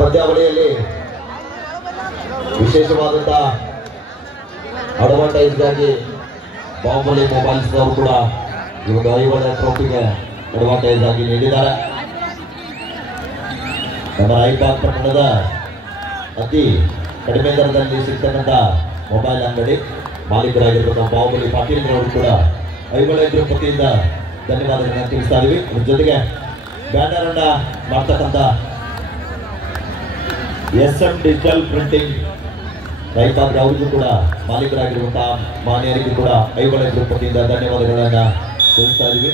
ಪಂದ್ಯಾವಳಿಯಲ್ಲಿ ವಿಶೇಷವಾದಂತಹ ಅಡ್ವಾಂಟೇಜ್ಗಾಗಿ ಬಾಹುಬಲಿ ಮೊಬೈಲ್ಸ್ ಅವರು ಕೂಡ ಈ ಒಂದು ಐವಳ ಟ್ರೋಫಿಗೆ ಅಡ್ವಾಂಟೇಜ್ ಆಗಿ ನೀಡಿದ್ದಾರೆ. ನಮ್ಮ ರಾಯಬಾಗ್ ಪಟ್ಟಣದ ಅತಿ ಕಡಿಮೆ ದರದಲ್ಲಿ ಸಿಗ್ತಕ್ಕಂಥ ಮೊಬೈಲ್ ಅಂಗಡಿ ಮಾಲೀಕರಾಗಿರುವ ಬಾಹುಬಲಿ ಪಾಟೀಲ್ ಅವರು ಕೂಡ ಐವಳ ಗ್ರೂಪ್ ವತಿಯಿಂದ ಧನ್ಯವಾದಗಳನ್ನ ತಿಳಿಸ್ತಾ ಇದೀವಿ. ಅದ್ರ ಜೊತೆಗೆ ಬ್ಯಾನರ್ ಅನ್ನ ಮಾಡ್ತಕ್ಕಂಥ SM ಡಿಜಿಟಲ್ ಪ್ರಿಂಟಿಂಗ್ ರಾಯಬಾಗ್ ಅವರಿಗೂ ಕೂಡ ಮಾಲೀಕರಾಗಿರುವಂತಹ ಮಾನ್ಯರಿಗೂ ಕೂಡ ಐವಳ ಗ್ರೂಪ್ ವತಿಯಿಂದ ಧನ್ಯವಾದಗಳನ್ನ ತಿಳಿಸ್ತಾ ಇದೀವಿ.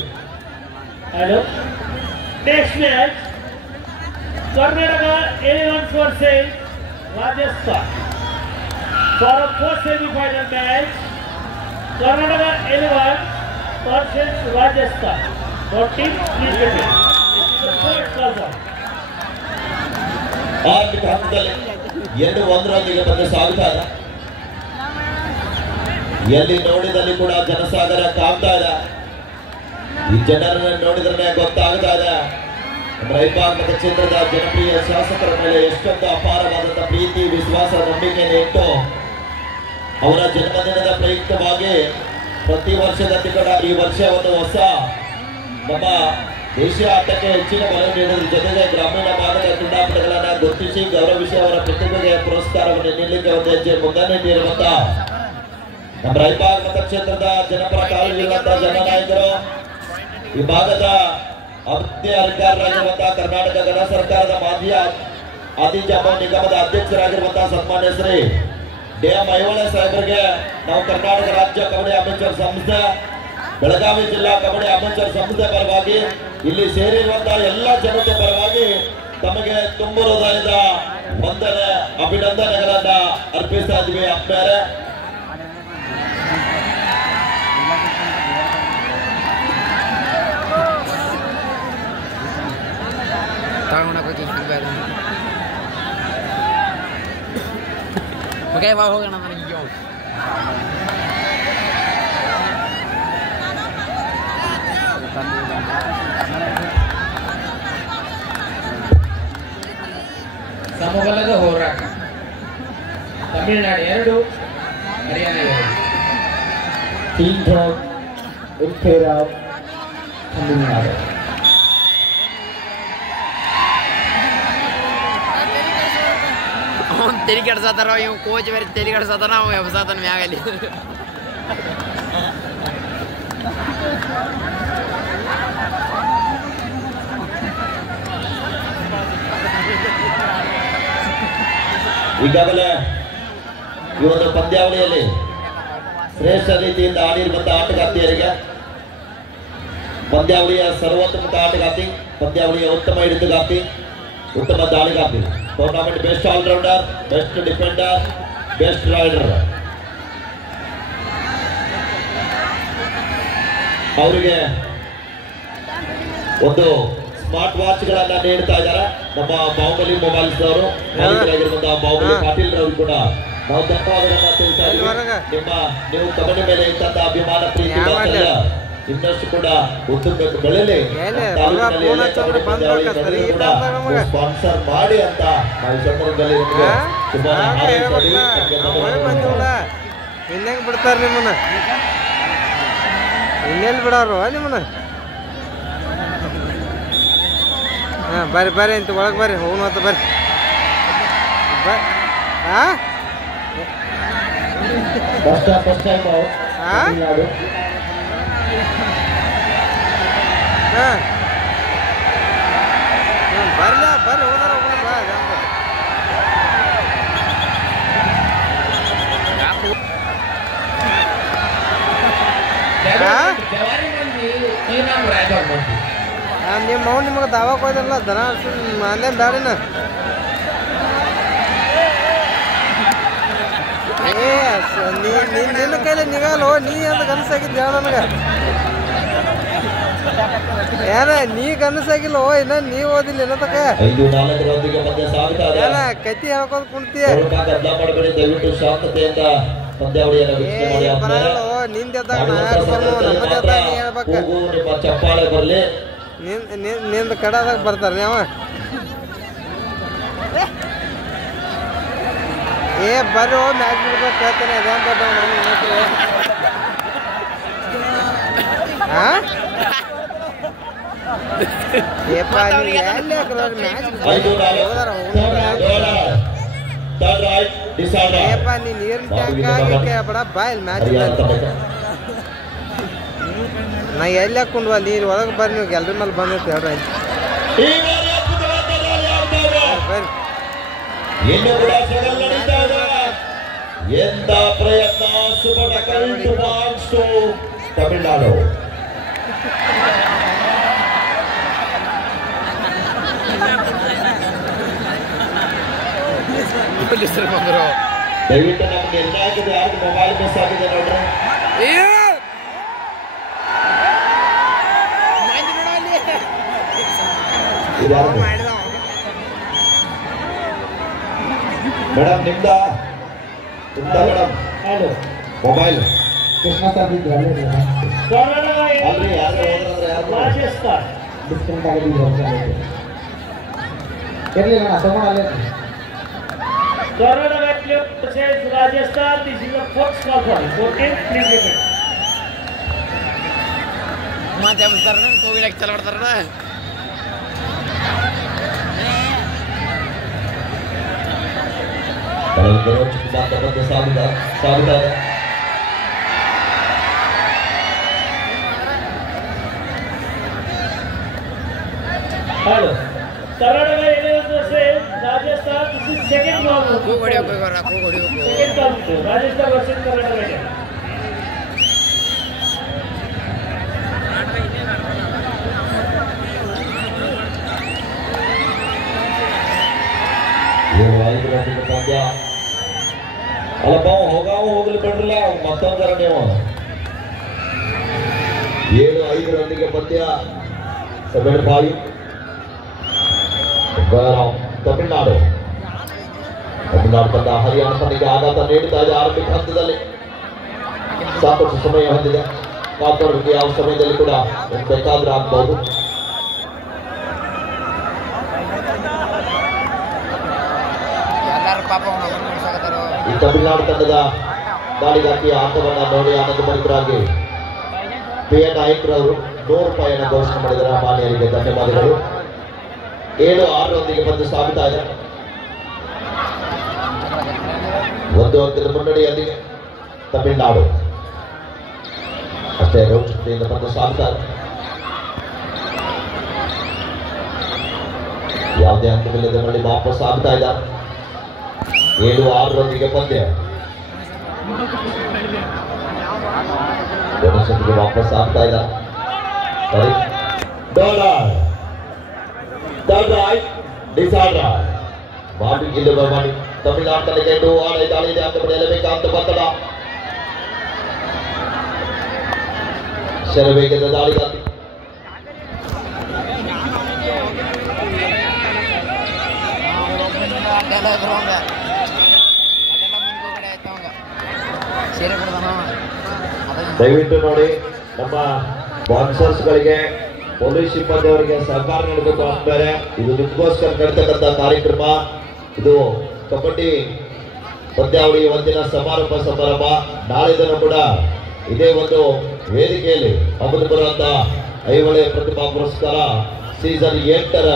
Hello. Next match, Karnataka 11 versus Rajasthan. For a first semi-final match, Karnataka 11 versus Rajasthan. Both teams please get it. This is the third call. ಆರಂಭಿಕ ಹಂತದಲ್ಲಿ 2-1 ಬಂದು ಸಾಗುತ್ತಾ ಇದೆ. ಎಲ್ಲಿ ನೋಡಿದಲ್ಲಿ ಕೂಡ ಜನಸಾಗರ ಕಾಣ್ತಾ ಇದೆ. ಈ ಜನರನ್ನು ನೋಡಿದ್ರೆ ಗೊತ್ತಾಗ್ತಾ ಇದೆ ರಾಯಬಾಗ್ ಮತಕ್ಷೇತ್ರದ ಜನಪ್ರಿಯ ಶಾಸಕರ ಮೇಲೆ ಎಷ್ಟೊಂದು ಅಪಾರವಾದಂತಹ ಪ್ರೀತಿ, ವಿಶ್ವಾಸ, ನಂಬಿಕೆಯನ್ನು ಇಟ್ಟು ಅವರ ಜನ್ಮದಿನದ ಪ್ರಯುಕ್ತವಾಗಿ ಪ್ರತಿ ವರ್ಷದಂತೆ ಕೂಡ ಈ ವರ್ಷ ಒಂದು ಹೊಸ ನಮ್ಮ ದೇಶೀಯ ಆಟಕ್ಕೆ ಹೆಚ್ಚಿನ ಬಲ ನೀಡುವುದರ ಜೊತೆಗೆ ಗ್ರಾಮೀಣ ಭಾಗದ ಕ್ರೀಡಾಪಟುಗಳನ್ನ ಗುರುತಿಸಿ ಗೌರವಿಸಿ ಅವರ ಪ್ರತಿಭೆಗೆ ಪುರಸ್ಕಾರವನ್ನು ನೀಡಲಿಕ್ಕೆ ಒಂದು ಹೆಜ್ಜೆ ಮುಂದೆ ನೀಡಿರುವಂತಹ ನಮ್ಮ ರಾಯಬಾಗ್ ಮತಕ್ಷೇತ್ರದ ಜನಪರ ಕಾಳಜಿರುವಂತಹ ಜನನಾಯಕರು, ಈ ಭಾಗದ ಅಭಿವೃದ್ಧಿ ಅಧಿಕಾರಿಯಾಗಿರುವಂತಹ ಕರ್ನಾಟಕ ಗಣ ಸರ್ಕಾರದ ಮಾಜಿ ಆದಿಜಾಮ ನಿಗಮದ ಅಧ್ಯಕ್ಷರಾಗಿರುವಂತಹ ಸನ್ಮಾನ್ಯ ಶ್ರೀ DM ಐಹೊಳೆ ಸಾಹೇಬರಿಗೆ ನಾವು ಕರ್ನಾಟಕ ರಾಜ್ಯ ಕಬಡ್ಡಿ ಅಮೇಚರ್ ಸಂಸ್ಥೆ, ಬೆಳಗಾವಿ ಜಿಲ್ಲಾ ಕಬಡ್ಡಿ ಅಮೇಚರ್ ಸಂಸ್ಥೆ ಪರವಾಗಿ ಇಲ್ಲಿ ಸೇರಿರುವಂತಹ ಎಲ್ಲ ಜನತೆ ಪರವಾಗಿ ತಮಗೆ ತುಂಬ ಹೃದಯದ ವಂದನೆ, ಅಭಿನಂದನೆಗಳನ್ನ ಅರ್ಪಿಸ್ತಾ ಇದ್ವಿ. ಅಪ್ಪರೆ Oke, mau kan namanya hijau. ಸಮಬಲದ ಹೋರಾಟ. Tamil Nadu 2, Haryana 2. Team drop in fair of Tamil Nadu. तेरी कड़सा था यूं कोच मेरे तेरी कड़सा था ना वो व्यवसाय था मैं आ गई ಈಗಾಗಲೇ ಈ ಒಂದು ಪಂದ್ಯಾವಳಿಯಲ್ಲಿ ಶ್ರೇಷ್ಠ ರೀತಿಯಿಂದ ಆಡಿರುವಂತಹ ಆಟಗಾರ್ತಿಯರಿಗೆ ಪಂದ್ಯಾವಳಿಯ ಸರ್ವೋತ್ತಮ ಆಟಗಾರ್ತಿ, ಪಂದ್ಯಾವಳಿಯ ಉತ್ತಮ ಹಿಡಿತಗಾರ್ತಿ, ಉತ್ತಮ ದಾಳಿಗಾರ್ತಿ, tournament best all rounder, best defender, best raider ಅವರಿಗೆ ಒಂದು ಸ್ಮಾರ್ಟ್ ವಾಚ್ ಗಳನ್ನ ನೀಡ್ತಾ ಇದ್ದಾರೆ ನಮ್ಮ ಬಾಹುಬಲಿ ಮೊಬೈಲ್ಸ್ ಅವರು. ಮಾಲೀಕರಾಗಿರುವಂತಹ ಬಾಹುಬಲಿ ಪಾಟೀಲ್ ರವರು ಕೂಡ ನಾವು ಧನ್ಯವಾದಗಳನ್ನ ತಿಳಿಸ್ತಾ ಇದ್ದೀವಿ. ನೀವು ಕಬಡ್ಡಿ ಮೇಲೆ ಇದ್ದಂತ ಅಭಿಮಾನ, ಪ್ರೀತಿ, ವಾತ್ಸಲ್ಯ ಇನ್ನಷ್ಟು ಕೂಡ ಉತ್ತಮಕ್ಕೆ ಬೆಳೆಯಲಿ, ಸ್ಪಾನ್ಸರ್ ಮಾಡಿ ಅಂತ ನಾವು ಸಂದರ್ಭದಲ್ಲಿ ಇನ್ನೇನು ಬಿಡ್ತಾರೆ ನಿಮ್ಮನ್ನ, ಇನ್ನೆಲ್ಲಿ ಬಿಡೋರು ನಿಮ್ಮನ್ನ. ಹಾಂ ಬರ್ರಿ ಬರ್ರಿ ಅಂತ ಒಳಗೆ ಬರ್ರಿ, ಹೋಗೋಣ ಅಂತ ಬರ್ರಿ. ಹಾಂ ಬರ್ಲ ಬರ್ರಿ ಹೋಗೋಣ ಹೋಗೋಣ ನಿಮ್ಮ ಮೌನ್ ನಿಮಗೆ ದಾವಾಕ್ ಹೋಯ್ದಲ್ಲ ದನ ಅಂದೇ ಬ್ಯಾಡಿನ ನಿನ್ನ ಕೈಲಿ ನಿಗಾಲೋ ನೀ ಅಂತ ಕನಸಾಗಿದ್ದೆ ಹೇಳ ನನಗೆ. ಏನ ನೀ ಕನಸಾಗಿಲ್ಲ ಓ ಇನ್ನ ನೀ ಓದಿಲ್ಲ ಏನ ತಕ ಏನ ಕತ್ತಿ ಹೇಳ್ಕೋದ್ ಕುಂತೀಯ ಬರಲ್ಲ ನಿಂದ ನಮ್ಮದ ಹೇಳ್ಬೇಕ. ಚಪ್ಪಾಳೆ ಬರ್ಲಿ ನಿಂದ ಕಡದಾಗ ಬರ್ತಾರ ನೀವ ಏ ಬರ್ರಿ ಮ್ಯಾಚ್ ಬಿಡ್ಬೇಕು ಹೇಳ್ತೇನೆ ಅದೇಂತ ಏಪ್ಪ ನೀವು ಎಲ್ಲಿ ಮ್ಯಾಚ್ ಏಪ್ಪ ನೀ ನೀರಿನ ಟ್ಯಾಂಕ್ ಆಗಿ ಬಡ ಬಾ ಇಲ್ಲಿ ಮ್ಯಾಚ್ ನಾ ಎಲ್ಲಿ ಹಾಕೊಂಡ್ವ ನೀರು ಒಳಗೆ ಬರ್ರಿ ನೀವು ಎಲ್ರ ಮೇಲೆ ಬಂದೈತೆ ಹೇಳ್ರಿ ಬರ್ರಿ ಇನ್ನು ಕೂಡ ಸಡಲ್ ನಡೀತಾ ಇದೆ ಎಂತ ಪ್ರಯತ್ನ ಸುಬಟ ಕರೆಂಟ್ ಪಾಯಿಂಟ್ಸ್ ಟು ತಮಿಳುನಾಡು ದಯವಿಟ್ಟು ನಮ್ಗೆ ಎಲ್ಲ ಆಗಿದೆ ಯಾರು ಮೊಬೈಲ್ ಮಿಸ್ ಆಗಿದೆ ನೋಡ್ರಿ ಮೇಡಮ್ ನಿಮ್ದ ಮೇಡಮ್ ಮೊಬೈಲ್ ಕೃಷ್ಣ ಸಾಧಿದ್ರು ಅಲ್ರಿ ಯಾರು ರಾಜಸ್ಥಾನ್ ಡಿಸ್ಕೌಂಟ್ ಆಗಿದ್ದು ಇರಲಿ ನಾನು ತಗೊಂಡಲ್ಲೇ Karnataka versus Rajasthan. This is a fourth call for it. Okay, please get it. ಮತ್ತೆ ಬರ್ತಾರ ಕೋವಿಡ್ ಯಾಕೆ ಚಲ ಮಾಡ್ತಾರ Hello. Karnataka versus Rajasthan. This is second call. ಕೂಗೊಡಿಯೋ Second call. Rajasthan versus Karnataka. ಅಲ್ಲಪ್ಪ ಹೋಗ್ಲಿ ಬಿಡ್ರಲ್ಲ ಮತ್ತೊಂದರ ನೀವು 7-5 ರನ್ನಿಗೆ ಪಂದ್ಯ 7-5 ತಮಿಳುನಾಡು ತಂಡ ಹರಿಯಾಣ ತಂಡಕ್ಕೆ ಆಘಾತ ನೀಡುತ್ತಾ ಇದೆ ಆರಂಭಿಕ ಹಂತದಲ್ಲಿ ಸಾಕಷ್ಟು ಸಮಯ ಹೊಂದಿದೆ ಕಾತುರಕ್ಕೆ ಯಾವ ಸಮಯದಲ್ಲಿ ಕೂಡ ಬೇಕಾದ್ರೆ ಆಗ್ಬಹುದು ಈ ತಮಿಳುನಾಡು ತಂಡದ ದಾಳಿಗಾತಿಯ ಆಟವನ್ನ ನೋಡಿ ಆನಂದಮರಿತರಾಗಿ ಪಿ ಎನ್ ನಾಯಕರವರು ₹100 ಘೋಷಣೆ ಮಾಡಿದರೆ ಮಾನ್ಯರಿಗೆ ಧನ್ಯವಾದಗಳು 7-6 ರೊಂದಿಗೆ ಬಂದು ಸಾಗುತ್ತಾ ಇದೆ ಒಂದು ಅಂಕದ ಮುನ್ನಡೆಯೊಂದಿಗೆ ತಮಿಳುನಾಡು ಅಷ್ಟೇ ರೋಚಕತೆಯಿಂದ ಬಂದು ಸಾಗುತ್ತಾ ಇದೆ ಯಾವುದೇ ಅಂಕವಿಲ್ಲದೆ ಮರಳಿ ವಾಪಸ್ ಆಗ್ತಾ ಇದ್ದಾರೆ 7-6 ರೊಂದಿಗೆ ಪಂದ್ಯ ವಾಪಸ್ ಆಗ್ತಾ ಇದ್ದಾರೆ ಸರಿ ಡಾಲರ್ ಮಾಡಿ ತಮಿಳುನಾಡು ತಂಡಕ್ಕೆ 2-6 ದಾಳಿದೆ ಅಂತ ಪಡೆಯಲೇಬೇಕಂತ ಒತ್ತಡ ಶರವೇಗದ ದಾಳಿಗಾತಿ ದಯವಿಟ್ಟು ನೋಡಿ ನಮ್ಮ ಸ್ಪಾನ್ಸರ್ಸ್ ಗಳಿಗೆ ಪೊಲೀಸ್ ಸಿಬ್ಬಂದಿ ಅವರಿಗೆ ಸಹಕಾರ ನೀಡಬೇಕು ಅಂತಾರೆ ಇದು ನಿಮಗೋಸ್ಕರ ನಡೀತಕ್ಕಂಥ ಕಾರ್ಯಕ್ರಮ ಇದು ಕಬಡ್ಡಿ ಪಂದ್ಯಾವಳಿ ಒಂದಿನ ಸಮಾರಂಭ ನಾಳೆ ದಿನ ಕೂಡ ಇದೇ ಒಂದು ವೇದಿಕೆಯಲ್ಲಿ ಹಬ್ಬದ ಬರುವಂತ ಐಹೊಳೆ ಪ್ರತಿಭಾ ಪುರಸ್ಕಾರ ಸೀಸನ್ 8ರ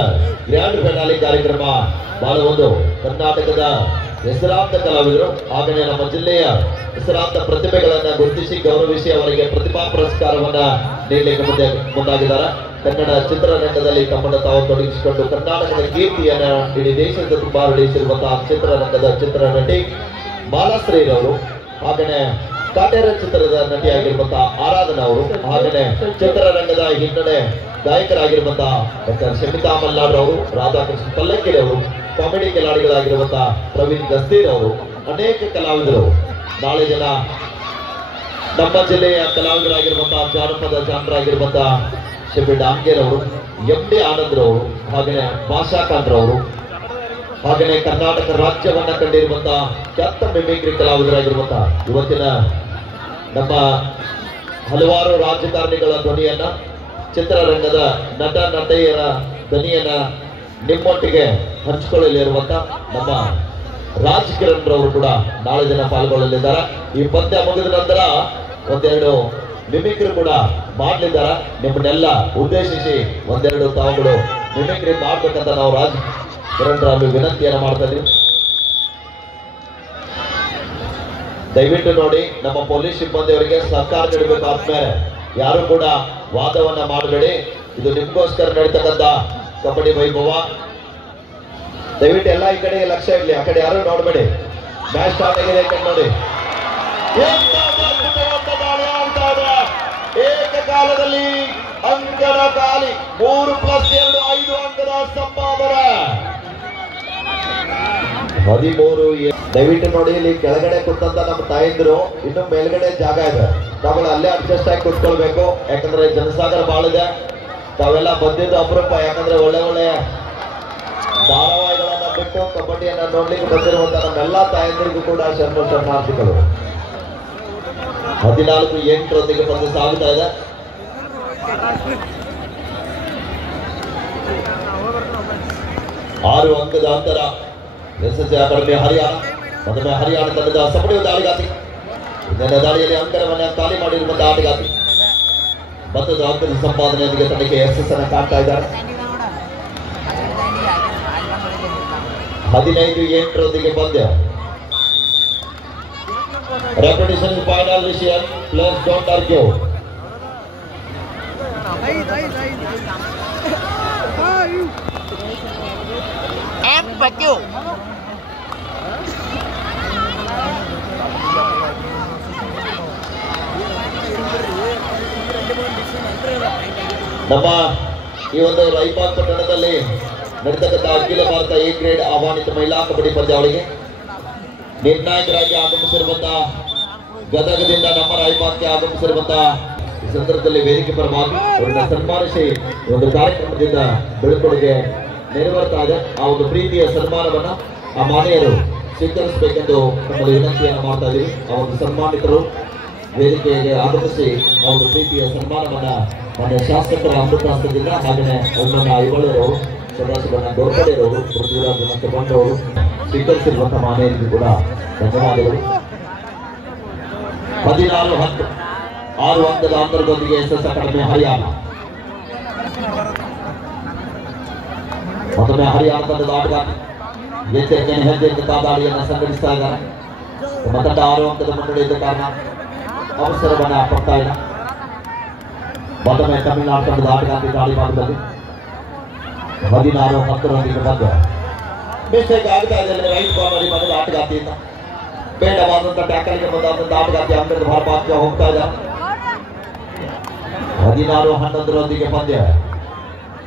ಗ್ರ್ಯಾಂಡ್ ಫೈನಾಲಿ ಕಾರ್ಯಕ್ರಮ ಬಹಳ ಒಂದು ಕರ್ನಾಟಕದ ಹೆಸರಾಂತ ಕಲಾವಿದರು ಹಾಗೆಯೇ ನಮ್ಮ ಜಿಲ್ಲೆಯ ಹೆಸರಾಂತ ಪ್ರತಿಭೆಗಳನ್ನ ಗುರುತಿಸಿ ಗೌರವಿಸಿ ಅವರಿಗೆ ಪ್ರತಿಭಾ ಪುರಸ್ಕಾರವನ್ನ ನೀಡಲಿಕ್ಕೆ ಮುಂದಾಗಿದ್ದಾರೆ ಕನ್ನಡ ಚಿತ್ರರಂಗದಲ್ಲಿ ತಮ್ಮನ್ನು ತಾವು ತೊಡಗಿಸಿಕೊಂಡು ಕರ್ನಾಟಕದ ಕೀರ್ತಿಯನ್ನ ಇಡೀ ದೇಶದ ತುಂಬಾ ಹರಡಿಸಿರುವಂತಹ ಚಿತ್ರರಂಗದ ಚಿತ್ರನಟಿ ಮಾಲಾಶ್ರೀರವರು ಹಾಗೆಯೇ ಕಾಟೇರ ಚಿತ್ರದ ನಟಿಯಾಗಿರುವಂತಹ ಆರಾಧನಾ ಅವರು ಹಾಗೆಯೇ ಚಿತ್ರರಂಗದ ಹಿನ್ನಡೆ ಗಾಯಕರಾಗಿರುವಂತಹ ಡಾಕ್ಟರ್ ಶಮಿತಾ ಮಲ್ನಾಡ್ ಅವರು ರಾಧಾಕೃಷ್ಣ ಪಲ್ಲಕ್ಕಿರಿ ಅವರು ಕಾಮಿಡಿ ಕಿಲಾಡಿಗಳಾಗಿರುವಂತಹ ಪ್ರವೀಣ್ ಗಸ್ತೀರ್ ಅವರು ಅನೇಕ ಕಲಾವಿದರು ನಾಳೆ ದಿನ ನಮ್ಮ ಜಿಲ್ಲೆಯ ಕಲಾವಿದರಾಗಿರುವಂತಹ ಜಾನಪದ ಜಾನರಾಗಿರುವಂತಹ ಶಿಬಿ ಡಾಂಗೇರ್ ಅವರು ಎಂ.ಡಿ. ಆನಂದ್ರವರು ಹಾಗೆಯೇ ಭಾಷಾಕಾಂತ್ರವರು ಹಾಗೆಯೇ ಕರ್ನಾಟಕ ರಾಜ್ಯವನ್ನ ಕಂಡಿರುವಂತಹ ಖ್ಯಾತ ಮಿಮಿಕ್ರಿ ಕಲಾವಿದರಾಗಿರುವಂತಹ ಇವತ್ತಿನ ನಮ್ಮ ಹಲವಾರು ರಾಜಕಾರಣಿಗಳ ಧ್ವನಿಯನ್ನ ಚಿತ್ರರಂಗದ ನಟ ನಟಿಯರ ದನಿಯನ್ನ ನಿಮ್ಮೊಟ್ಟಿಗೆ ಹಂಚಿಕೊಳ್ಳಲಿರುವಂತ ನಮ್ಮ ರಾಜ್ ಕಿರಣ್ ರವರು ಕೂಡ ನಾಳೆ ದಿನ ಪಾಲ್ಗೊಳ್ಳಲಿದ್ದಾರೆ. ಈ ಪಂದ್ಯ ಮುಗಿದ ನಂತರ ಒಂದೆರಡು ಮಿಮಿಕ್ರಿ ಕೂಡ ಮಾಡಲಿದ್ದಾರೆ. ನಿಮ್ಮನ್ನೆಲ್ಲ ಉದ್ದೇಶಿಸಿ ಒಂದೆರಡು ತಾವುಗಳು ಮಿಮಿಕ್ರಿ ಮಾಡ್ಬೇಕಂತ ನಾವು ರಾಜ್ ಕಿರಣ್ ರವರು ವಿನಂತಿಯನ್ನ ಮಾಡ್ತಾ ಇದೀವಿ. ದಯವಿಟ್ಟು ನೋಡಿ, ನಮ್ಮ ಪೊಲೀಸ್ ಸಿಬ್ಬಂದಿಯವರಿಗೆ ಸಹಕಾರ ನೀಡಬೇಕು. ಆದ್ಮೇಲೆ ಯಾರು ಕೂಡ ವಾದವನ್ನ ಮಾಡಬೇಡಿ. ಇದು ನಿಮ್ಗೋಸ್ಕರ ನಡೀತಕ್ಕಂಥ ಕಬಡ್ಡಿ ವೈಭವ. ದಯವಿಟ್ಟು ಎಲ್ಲ ಈ ಕಡೆಗೆ ಲಕ್ಷ್ಯ ಇರ್ಲಿ, ಆ ಕಡೆ ಯಾರು ನೋಡ್ಬೇಡಿ. ಮ್ಯಾಚ್ ಸ್ಟಾರ್ಟ್ ಆಗಿದೆ, ಈ ಕಡೆ ನೋಡಿ. ಏಕಕಾಲದಲ್ಲಿ ಅಂಕದ ಖಾಲಿ 3+2 5 ಅಂಕದ ಸಂಪಾದನೆ 13. ದಯವಿಟ್ಟು ನೋಡಿ, ಇಲ್ಲಿ ಕೆಳಗಡೆ ಕೂತಂತ ನಮ್ಮ ತಾಯಂದಿರು ಇನ್ನು ಮೇಲ್ಗಡೆ ಜಾಗ ಇದೆ, ತಾವುಗಳು ಅಲ್ಲೇ ಅಡ್ಜಸ್ಟ್ ಆಗಿ ಕೂತ್ಕೊಳ್ಬೇಕು. ಯಾಕಂದ್ರೆ ಜನಸಾಗರ ಬಹಳ ಇದೆ. ತಾವೆಲ್ಲ ಬಂದಿದ್ದು ಅಪರೂಪ, ಯಾಕಂದ್ರೆ ಒಳ್ಳೆ ಒಳ್ಳೆ ಧಾರಾವಾಹಿಗಳನ್ನ ಬಿಟ್ಟು ಕಬಡ್ಡಿಯನ್ನ ನೋಡ್ಲಿಕ್ಕೆ ಬಂದಿರುವಂತ ನಮ್ಮೆಲ್ಲ ತಾಯಂದಿರಿಗೂ ಕೂಡ ಶರಣಾರ್ಥಿಗಳು. 14-8 ಪಂದ್ಯ ಸಾಗುತ್ತಾ ಇದೆ. ಆರು ಅಂಕದ ಅಂತರ. SSC academy Haryana. ಮತ್ತೊಮ್ಮೆ ಹರಿಯಾಣ ತಂಡದ ಸಪಡಿಯ ದಾಳಿಗಾತಿ. ಇಂದಿನ ದಾಳಿಯಲ್ಲಿ ಅಂಕಣವನ್ನ ಖಾಲಿ ಮಾಡಿರುವಂತಹ ಆಟಗಾತಿ ಮತ್ತೊಂದು ಅಂಕದ ಸಂಪಾದನೆಯೊಂದಿಗೆ ತಂಡಕ್ಕೆ ಎಸ್ಎಸ್ ಅನ್ನು ಕಾಣ್ತಾ ಇದ್ದಾರೆ. 15-8 ಪಂದ್ಯ. Repetition is final decision. Players don't argue. Empathy. ನಮ್ಮ ಈ ಒಂದು ರಾಯಬಾಗ್ ಪಟ್ಟಣದಲ್ಲಿ ನಡೆತಕ್ಕಂಥ ಅಖಿಲ ಭಾರತ ಎ ಗ್ರೇಡ್ ಆಹ್ವಾನಿತ ಮಹಿಳಾ ಕಬಡ್ಡಿ ಪಂದ್ಯಾವಳಿಗೆ ನಿರ್ಣಾಯಕರಾಗಿ ಆಗಮಿಸಿರುವಂತಹ ಗದಗದಿಂದ ನಮ್ಮ ರಾಯಬಾಗ್ಗೆ ಆಗಮಿಸಿರುವಂತಹ ಈ ಸಂದರ್ಭದಲ್ಲಿ ವೇದಿಕೆ ಪರವಾಗಿ ಅವರನ್ನ ಸನ್ಮಾನಿಸಿ ಒಂದು ಕಾರ್ಯಕ್ರಮದಿಂದ ಬೀಳ್ಕೊಡುಗೆ ನೆರವೇರ್ತಾ ಇದೆ. ಆ ಒಂದು ಪ್ರೀತಿಯ ಸನ್ಮಾನವನ್ನ ಆ ಮಾನ್ಯರು ಸ್ವೀಕರಿಸಬೇಕೆಂದು ನಮ್ಮಲ್ಲಿ ವಿನಂತಿಯನ್ನು ಮಾಡ್ತಾ ಇದ್ದೀವಿ. ಆ ಒಂದು ಸನ್ಮಾನಿತರು ವೇದಿಕೆಗೆ ಆಗಮಿಸಿ ಆ ಒಂದು ಪ್ರೀತಿಯ ಸನ್ಮಾನವನ್ನ ಮಾನ್ಯ ಶಾಸಕರ ಅಮೃತಾಸ್ತದಿಂದ ಹಾಗೆಯೇ ಒಮ್ಮನ್ನ ಐವಳರವರು ಸದಾಶಿವಣ್ಣ ಗೋರ್ಪಡೆಯವರು ಪೃಥ್ವಿರಾಜ್ ತಗೊಂಡವರು ಸ್ವೀಕರಿಸಿರುವಂತಹ ಮಾನ್ಯರಿಗೂ ಕೂಡ ಧನ್ಯವಾದಗಳು. 16-10 6 ಅಂಕದ ಅಂತರದೊಂದಿಗೆ ಎಸ್ಎಸ್ ಅಕಾಡೆಮಿ ಹರಿಯಾಣ. ಮತ್ತೊಮ್ಮೆ ಹರಿಯಾಣ ತಂಡದ ಆಟಗಾರ ಎಚ್ಚರಿಕೆ ಹೆಜ್ಜೆಯಿಂದ ದಾಳಿಯನ್ನು ಸಂಘಟಿಸ್ತಾ ಇದ್ದಾರೆ. ತಮ್ಮ ತಂಡ 6 ಅಂಕದ ಮುನ್ನಡೆ ಇದ್ದ ಕಾರಣ ಅವಸರವನ್ನ ಪಡ್ತಾ ಇಲ್ಲ. ಮತ್ತೊಮ್ಮೆ ತಮಿಳುನಾಡು ತಂಡದ ಆಟಗಾರ್ತಿ ದಾಳಿ ಭಾಗದಲ್ಲಿ 16-10 ಬಂದ ಮಿಸ್ಟೇಕ್ ಆಗ್ತಾ ಇದೆ. ರೈಟ್ ಕಾರ್ನರ್ ಬಂದ ಆಟಗಾರ್ತಿಯಿಂದ ಬೇಡವಾದಂತ ಟ್ಯಾಕಲ್ಗೆ ಬಂದಾದಂತ ಆಟಗಾರ್ತಿ ಅಂಗದ ಭಾಗಕ್ಕೆ ಹೋಗ್ತಾ ಇದ್ದಾರೆ. 16-11 ಪಂದ್ಯ.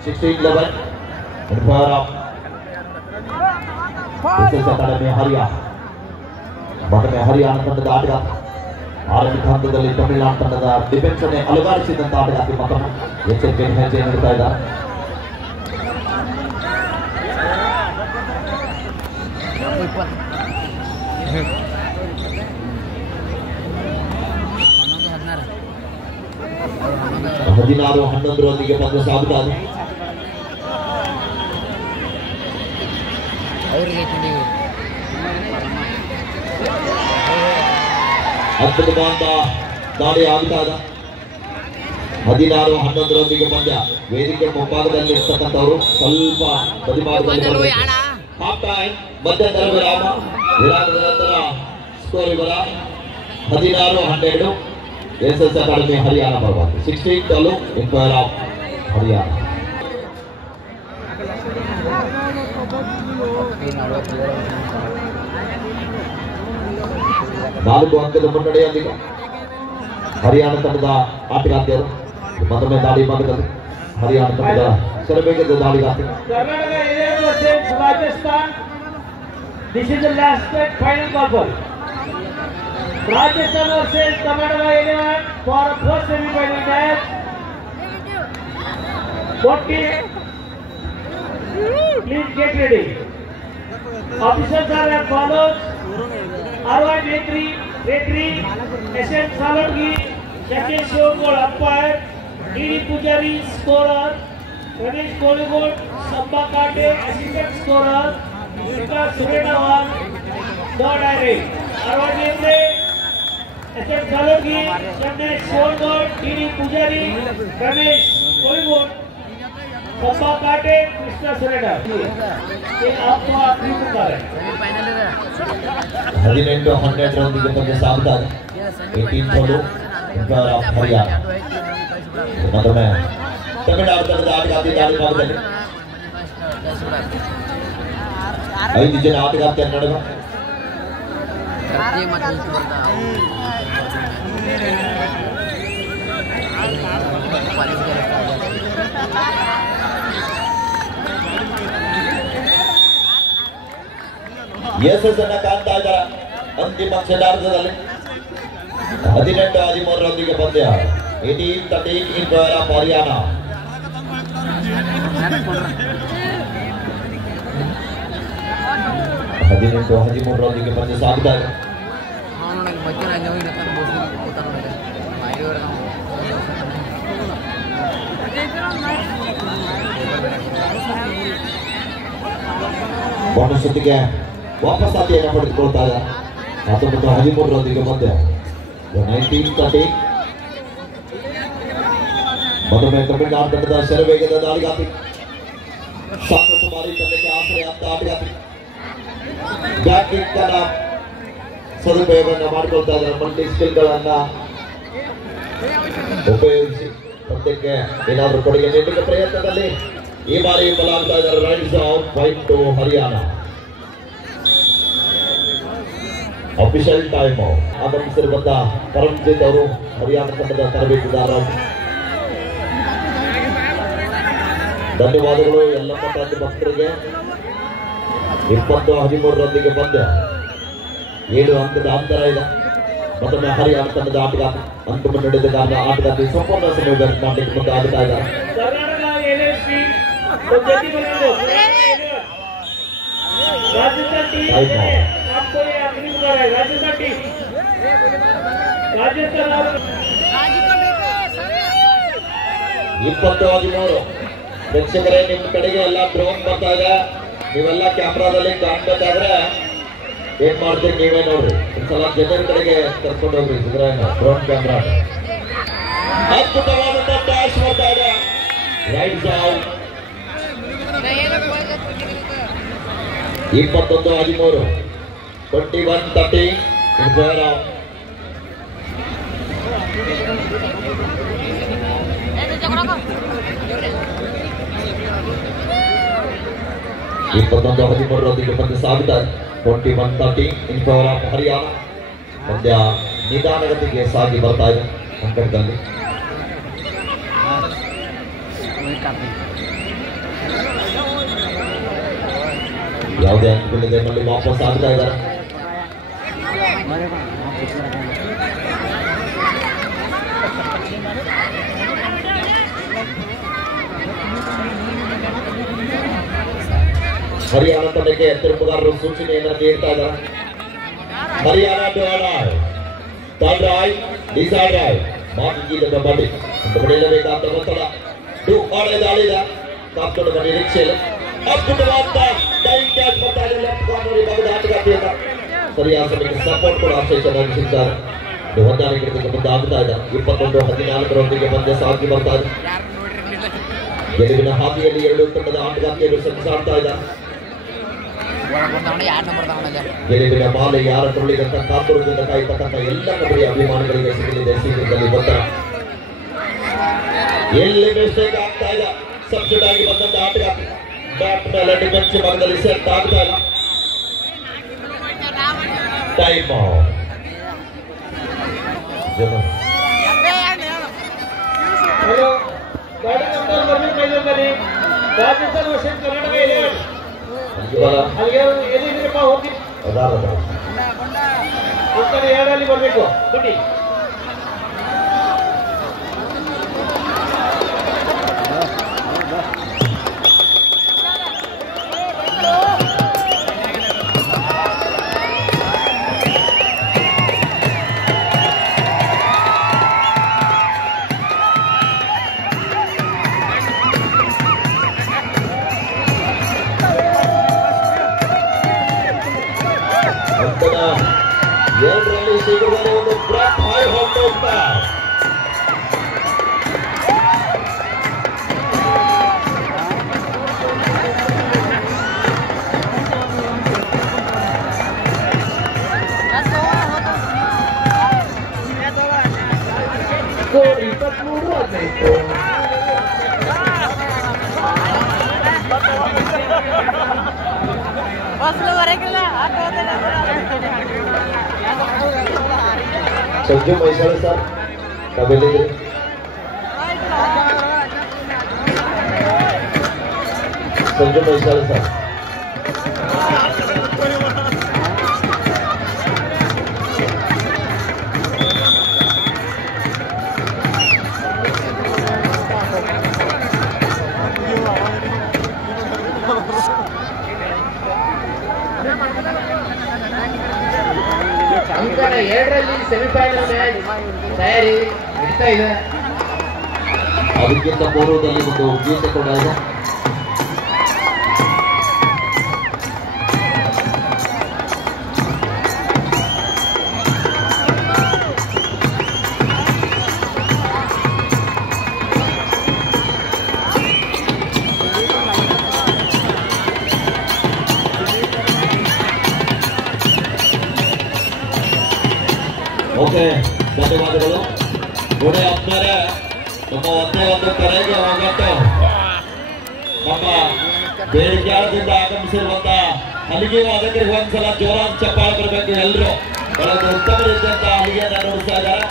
16-11 in favor of SS academy Haryana. ಮತ್ತೊಮ್ಮೆ ಹರಿಯಾಣ ತಂಡದ ಆಟಗಾರ ಆರಂಭಿಕ ಹಂತದಲ್ಲಿ ತಮಿಳುನಾಡು ತಂಡದ ಡಿಫೆನ್ಸ್ ಅನ್ನೇ ಅಲುಗಾಡಿಸಿದಂತ ಆಟಗಾರ್ತಿ ಮತ್ತೊಮ್ಮೆ ಎಚ್ಚರಿಕೆ ಹೆಜ್ಜೆ ನೀಡುತ್ತಾ ಇದ್ದಾರೆ. ಹದಿನಾರು 11 ಪಂದ್ಯ ಸಾಗುತ್ತಾ ಇದೆ. ಅದ್ಭುತವಾದ ದಾಳಿ ಆಗ್ತಾ ಇದೆ. 16-11 ಪಂದ್ಯ. ವೇದಿಕೆ ಮುಂಭಾಗದಲ್ಲಿ ಇರ್ತಕ್ಕಂಥವ್ರು ಸ್ವಲ್ಪ ಬದಿಮಾರ್ಗದಲ್ಲಿ ಹಾಫ್ ಟೈಮ್ ಮಧ್ಯಂತರ ವಿರಾಮ. ವಿರಾಮದ ನಂತರ ಸ್ಕೋರ್ ಇವರ 16-12 ಎಸ್ಎಸ್ ಅಕಾಡೆಮಿ ಹರಿಯಾಣ ಪರವಾಗಿ. 16-12 in favor of ಹರಿಯಾಣ. ನಾಲ್ಕು ಅಂಕದ ಮುನ್ನಡೆಯೊಂದಿಗೆ ಹರಿಯಾಣ ತಂಡದ ಆಟಗಾರ್ತಿಯರು ಮತ್ತೊಮ್ಮೆ ದಾಳಿ ಭಾಗದಲ್ಲಿ ಹರಿಯಾಣ ತಂಡದ ಸೆರಬೇಗದ ದಾಳಿಗಾರ್ತಿ. Rajasthan. This is the last final ball. Rajasthan versus Karnataka 11 for a first semi-final match. 40. Please get ready. Officers are as follows: R1 Vetri, SN Salongi, Shakil Shivgol umpire, D पुजारी scorer, Ganesh कोलीगोड, Samba काटे assistant scorer, विकास सुरेनावाल, 2 direct, आरवाजेंद्रे, SN सालोगी, Chennai स्कोरगोड, D पुजारी, गणेश कोलीगोड, संबा काटे, कृष्णा सुरेना। ये आपको आखिरी पुकार है। 18-12 ರೌಂಡಿಗೆ ಬಂದು ಸಾಗುತ್ತಾರೆ 18 ಹರಿಯಾಣ ಮತ್ತೊಮ್ಮೆ ತಮಿಳುನಾಡು ತಂಡದ ಆಟಗಾರ್ತಿ ದಾಳಿ ಭಾಗದಲ್ಲಿ 5 ಜನ ಆಟಗಾರ್ತಿಯ ನಡುವೆ ಎಸ್ಎಸ್ ಅನ್ನ ಕಾಣ್ತಾ ಇದ್ದಾರೆ ಅಂತಿಮ ಕ್ಷಣಾರ್ಧದಲ್ಲಿ 18-13 ರೊಂದಿಗೆ ಪಂದ್ಯ 18-13 in favor of Haryana. ರೊಂದಿಗೆ ಪಂದ್ಯ ಸಾಗ್ತಾ ಇದೆ ಬೋನಸ್ ಜೊತೆಗೆ ವಾಪಸ್ ಆತಿಯನ್ನು ಪಡೆದುಕೊಳ್ತಾ ಇದೆ 19-13 ರೊಂದಿಗೆ ಪಂದ್ಯ 19-13 ಮತ್ತೊಮ್ಮೆ ತಮಿಳುನಾಡು ತಂಡದ ಶರವೇಗದ ದಾಳಿಗಾತಿ ಸಾಕಷ್ಟು ಬಾರಿ ತಂಡಕ್ಕೆ ಆಸರೆ ಅಂತ ಆಟಗಾತಿ ಬ್ಯಾಕ್ ಕಿಕ್ ಅನ್ನ ಸದುಪಯೋಗವನ್ನು ಮಾಡಿಕೊಳ್ತಾ ಇದ್ದಾರೆ ಮಲ್ಟಿ ಸ್ಕಿಲ್ಗಳನ್ನ ಉಪಯೋಗಿಸಿ ಪಂದ್ಯಕ್ಕೆ ಏನಾದರೂ ಕೊಡುಗೆ ನೀಡಲಿಕ್ಕೆ ಪ್ರಯತ್ನದಲ್ಲಿ ಈ ಬಾರಿ ಬಲಾಗ್ತಾ ಇದ್ದಾರೆ raids of fight to Haryana official time ಆಗಮಿಸಿರುವಂತ ಪರಂಜಿತ್ ಅವರು ಹರಿಯಾಣ ತಂಡದ ತರಬೇತುದಾರರು ಧನ್ಯವಾದಗಳು ಎಲ್ಲ ಮಠಾಧಿ ಭಕ್ತರಿಗೆ 20-13 ರೊಂದಿಗೆ ಪಂದ್ಯ 7 ಅಂಕದ ಅಂತರ ಇದೆ ಮತ್ತೊಮ್ಮೆ ಹರಿಯಾಣ ತಂಡದ ಆಟಗಾರ ಅಂತಿಮ ನಡೆದ ಕಾರಣ ಆಟಗಾರ್ತಿ ಸಂಪೂರ್ಣ ಸಮಯ ವ್ಯರ್ಥ ಮಾಡಲಿಕ್ಕೆ ಮುಂದೆ ಆಗುತ್ತಾ ಇದ್ದಾರೆ ಪ್ರೇಕ್ಷಕರೇ ನಿಮ್ಮ ಕಡೆಗೆ ಎಲ್ಲ ಡ್ರೋನ್ ಬರ್ತಾ ಇದೆ ನೀವೆಲ್ಲ ಕ್ಯಾಮ್ರಾದಲ್ಲಿ ಕಾಣ್ಬೇಕಾದ್ರೆ ಏನ್ ಮಾಡ್ತೀರಿ ನೀವೇ ನೋಡ್ರಿ ಒಂದ್ಸಲ ಜನರ ಕಡೆಗೆ ಕರ್ಕೊಂಡು ಹೋಗ್ರಿ ಸಿದ್ದರಾಮಯ್ಯ ಡ್ರೋನ್ ಕ್ಯಾಮ್ರಾ ಅದ್ಭುತವಾದಂತ ಡ್ಯಾಶ್ ಮಾಡ್ತಾ ಇದೆ right out 21-13 21-13 in favor of ರೊಂದಿಗೆ ಪಂದ್ಯ ಸಾಗುತ್ತಾರೆ 21-13 in favor of ಹರಿಯಾಣ ಪಂದ್ಯ ನಿಧಾನಗತಿಗೆ ಸಾಗಿ ಬರ್ತಾ ಇದೆ ಅಂಕಣದಲ್ಲಿ ಯಾವುದೇ ಅಂಕವಿಲ್ಲದೆ ಮళ్ళీ ವಾಪಸ್ ಆಗ್ತಾ ಇದ್ದಾರೆ ಹರಿಯಾಣ ತಂಡಕ್ಕೆ ತಿರುಪುಗಾರರು ಸೂಚನೆಯನ್ನು ನೀಡ್ತಾ ಇದ್ದಾರೆ ಹರಿಯಾಣ ಮಾಡಿ ಪಡೆಯಲೇಬೇಕಾದ ಒತ್ತಡ ದಾಳಿದ ಕಾಪ್ತೊಡದ ನಿರೀಕ್ಷೆಯಲ್ಲಿ ಅದ್ಭುತವಾದ ಟೈಮ್ ಕ್ಯಾಚ್ ಬರ್ತಾ ಇದೆ ಲೆಫ್ಟ್ ಕಾರ್ನರ್ ಭಾಗದ ಆಟಗಾರ್ತಿಯನ್ನ ಸರಿಯಾದ ಸಮಯಕ್ಕೆ ಸಪೋರ್ಟ್ ಕೂಡ ಆಶ್ರಯಿಸಿದ್ದಾರೆ ಹೊಂದಾಣಿಕೆ ಮುಂದೆ ಆಗ್ತಾ ಇದೆ 21-14 ರೊಂದಿಗೆ ಪಂದ್ಯ ಸಾಗಿ ಬರ್ತಾ ಇದೆ ಗೆಲುವಿನ ಹಾದಿಯಲ್ಲಿ 2 ತಂಡದ ಆಟಗಾರ್ತಿಯರು ಸಜ್ಜಾಡ್ತಾ ಇದ್ದಾರೆ ಗೆಲುವಿನ ಮಾಲೆ ಯಾರ ತೊಳಿಗಂತ ಕಾತುರದಿಂದ ಕಾಯ್ತಕ್ಕಂಥ ಎಲ್ಲ ಕಬಡ್ಡಿ ಅಭಿಮಾನಿಗಳಿಗೆ ಸಿಗಲಿದೆ ಸೀಸನ್ನಲ್ಲಿ ಒತ್ತಡ ಎಲ್ಲಿ ಮಿಸ್ಟೇಕ್ ಆಗ್ತಾ ಇಲ್ಲ ಸಬ್ಸ್ಟಿಟ್ಯೂಟ್ ಆಗಿ ಬಂದಂತ ಆಟಗಾರ್ತಿ ಬ್ಯಾಟ್ ಮೇಲೆ ಡಿಫೆನ್ಸ್ ಭಾಗದಲ್ಲಿ ಸೆಟ್ ಆಗ್ತಾ ಇಲ್ಲ ಟೈಮ್ ಹಲೋ ಗಾಡಿ ನಂಬರ್ ಬರ್ಲಿ ಕೈಯಲ್ಲಿ ರಾಜಸ್ಥಾನ ವರ್ಷನ್ ಕರ್ನಾಟಕ ಇದೆ ಅಲ್ಲಿಗೆ ಎಲ್ಲಿದ್ದೀರಪ್ಪ ಹೋಗಿ ಹೋಗ್ತಾರೆ ಯಾರಲ್ಲಿ ಬರಬೇಕು ಬನ್ನಿ ಎರಡರಲ್ಲಿ ಶೀಘ್ರದಲ್ಲಿ ಒಂದು ಬ್ರಾಕ್ ಹೈ ಹೋಗ್ತಾ score 23-15. Sanju Maisale sir kabaddi Sanju Maisale sir ಅಂಕಣ 7ರಲ್ಲಿ ಸೆಮಿಫೈನಲ್ ಮ್ಯಾಚ್ ತಯಾರಿ ನಡೀತಾ ಇದೆ. ಅದಕ್ಕಿಂತ ಪೂರ್ವದಲ್ಲಿ ಒಂದು ಗೀತೆ ಕೂಡ ಇದೆ. ಓಕೆ, ಧನ್ಯವಾದಗಳು. ಗುಣೆ ಆದ್ಮೇಲೆ ನಮ್ಮ ಒಂದೇ ಒಂದು ಕರೆಗೆ ಹೋಗಟ್ಟು ನಮ್ಮ ಬೇಡಿಕೆಯಾಳದಿಂದ ಆಗಮಿಸಿರುವಂತ ಅಲ್ಲಿಗೆ ವಾದಕರಿಗೆ ಒಂದ್ಸಲ ಜೋರಾದ ಚಪ್ಪಾಳೆ ಬರಬೇಕು. ಎಲ್ಲರೂ ಬಹಳ ಉತ್ತಮ ರೀತಿಯಂತ ಅಲ್ಲಿಗೆಯನ್ನ ನೋಡಿಸ್ತಾ ಇದ್ದಾರೆ.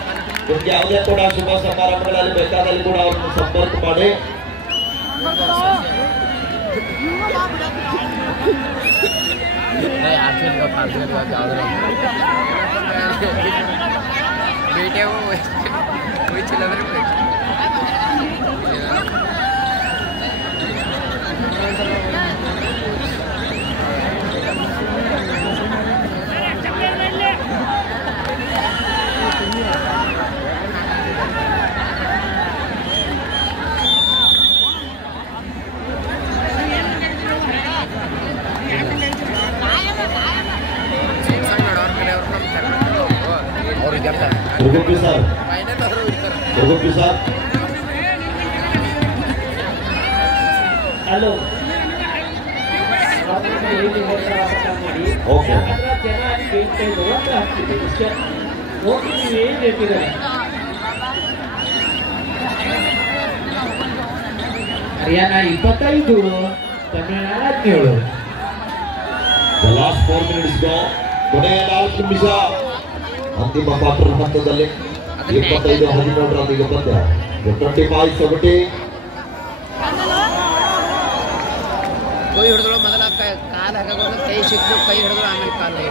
ನಿಮ್ಗೆ ಯಾವುದೇ ಕೂಡ ಶುಭ ಸಮಾರಂಭಗಳಲ್ಲಿ ಬೇಕಾದಲ್ಲಿ ಕೂಡ ಅವ್ರನ್ನ ಸಂಪರ್ಕ ಮಾಡಿ. बेटे वो कोई चला रहे गुरुपी सर ಹಲೋ ಓಕೆ, ಜನ ಅಲ್ಲಿ ಕೇಳ್ತಾ ಇದ್ರು ಅಂತ ಹಾಕ್ತಿದ್ದೆ ಇಷ್ಟೇ. ಓಕೆ, ನೀವು ಏನು ಹೇಳ್ತಿದ್ದಾರೆ? ಹರಿಯಾಣ 25, ತಮಿಳುನಾಡು 17. ಲಾಸ್ಟ್ 4 ಮಿನಿಟ್ಸ್ ಕೊನೆಯ 4 ನಿಮಿಷ ಅಂತಿಮ ಕ್ವಾರ್ಟರ್ ಹಂತದಲ್ಲಿ 25-17 ಪಂದ್ಯ 25-17. कोई हिಡಿದ್ರು ಮೊದಲ ಕಾಲು ಹಾಕಬೇಕು, ಕೈ ಸಿಕ್ಕು, ಕೈ ಹಿಡಿದ್ರು ಆಮೇಲೆ ಕಾಲು